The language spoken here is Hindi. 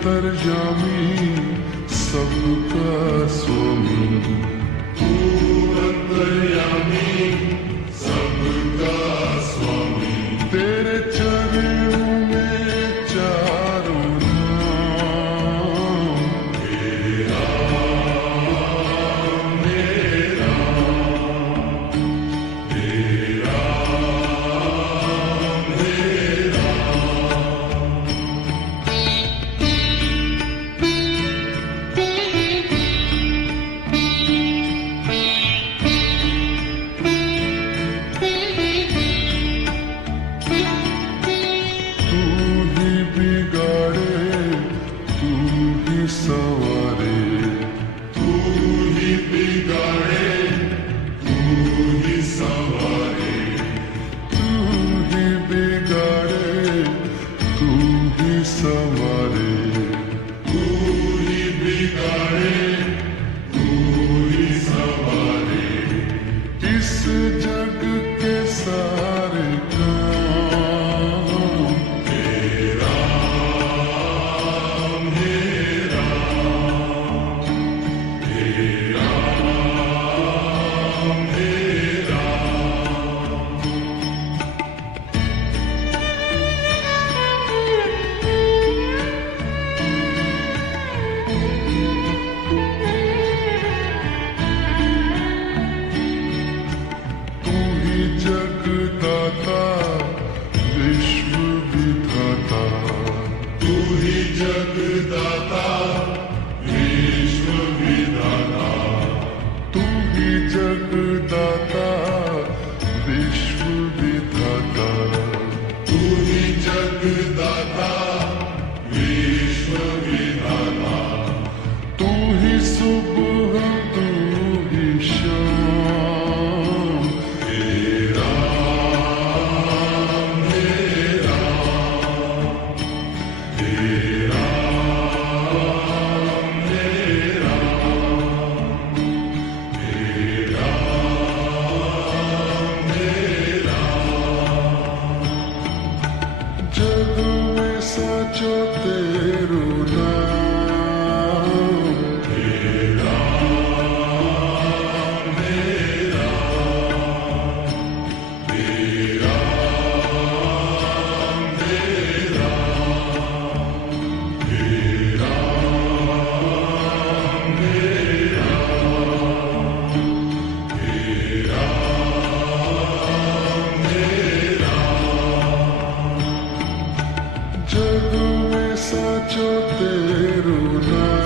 अंतर्यामी सबका स्वामी, तू अंतर्यामी सबका स्वामी। तेरे चरणों में चारों नाम, तेरा मेरा तेरा मेरा। तू ही बिगाड़े तू ही सवारे, तू ही बिगाड़े तू ही संवारे, तू ही बिगाड़े तू ही सवारे। तू ही बिगाड़े तू ही संवारे। इस जग के सारे काम तेरा मेरा तेरा मेरा। तू ही जगदाता विश्व विधाता, तू ही जगदाता विश्व विधाता, तू ही जगदाता विश्व विधाता। तू ही जगदाता विश्व विधाता। तू ही सुबह तू ही शाम, तेरा मेरा तेरा मेरा तेरा मेरा। जग में साचो तेरो नाम, तेरा मेरा तेरा मेरा तेरा मेरा तेरा मेरा। जग में साचो तेरो नाम।